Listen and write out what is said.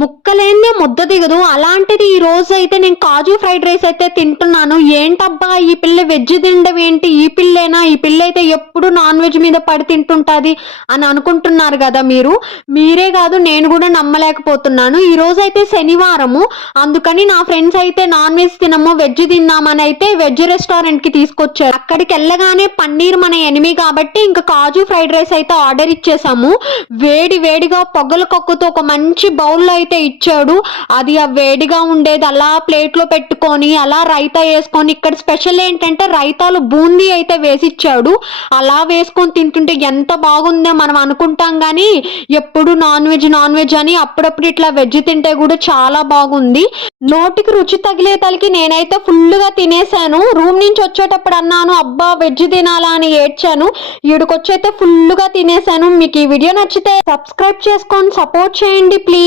ముక్కలేందే ముద్ద దిగదు. అలాంటిది ఈ రోజు అయితే నేను కాజు ఫ్రైడ్ రైస్ అయితే తింటున్నాను. ఏంటబ్బా ఈ పిల్ల వెజ్ తినడం ఏంటి? ఈ పిల్లేనా? ఈ పిల్ల అయితే ఎప్పుడు నాన్ వెజ్ మీద పడి తింటుంటది అని అనుకుంటున్నారు కదా మీరు. మీరే కాదు నేను కూడా నమ్మలేకపోతున్నాను. ఈ రోజు అయితే శనివారము. అందుకని నా ఫ్రెండ్స్ అయితే నాన్ వెజ్ తినము వెజ్ తిందామని అయితే వెజ్ రెస్టారెంట్కి తీసుకొచ్చారు. అక్కడికి వెళ్ళగానే పన్నీర్ మన ఎనిమి కాబట్టి ఇంకా కాజు ఫ్రైడ్ రైస్ అయితే ఆర్డర్ ఇచ్చేసాము. వేడి వేడిగా పొగలు కక్కుతో ఒక మంచి బౌల్లో అయితే ఇచ్చాడు. అది ఆ వేడిగా ఉండేది అలా ప్లేట్లో పెట్టుకొని అలా రైతా వేసుకొని ఇక్కడ స్పెషల్ ఏంటంటే రైతాలు బూందీ అయితే వేసిచ్చాడు. అలా వేసుకొని తింటుంటే ఎంత బాగుందో మనం అనుకుంటాం కానీ ఎప్పుడు నాన్ వెజ్ నాన్ వెజ్ అని అప్పుడప్పుడు ఇట్లా వెజ్ తింటే కూడా చాలా బాగుంది. నోటికి రుచి తగిలే తలకి నేనైతే ఫుల్గా తినేసాను రూమ్ నుంచి వచ్చేటప్పుడు అన్నాను అబ్బా వెజ్ తినాలా? అని ఏడ్చాను. ఈడికొచ్చైతే ఫుల్గా తినేసాను మీకు ఈ వీడియో నచ్చితే సబ్స్క్రైబ్ చేసుకొని సపోర్ట్ చేయండి ప్లీజ్.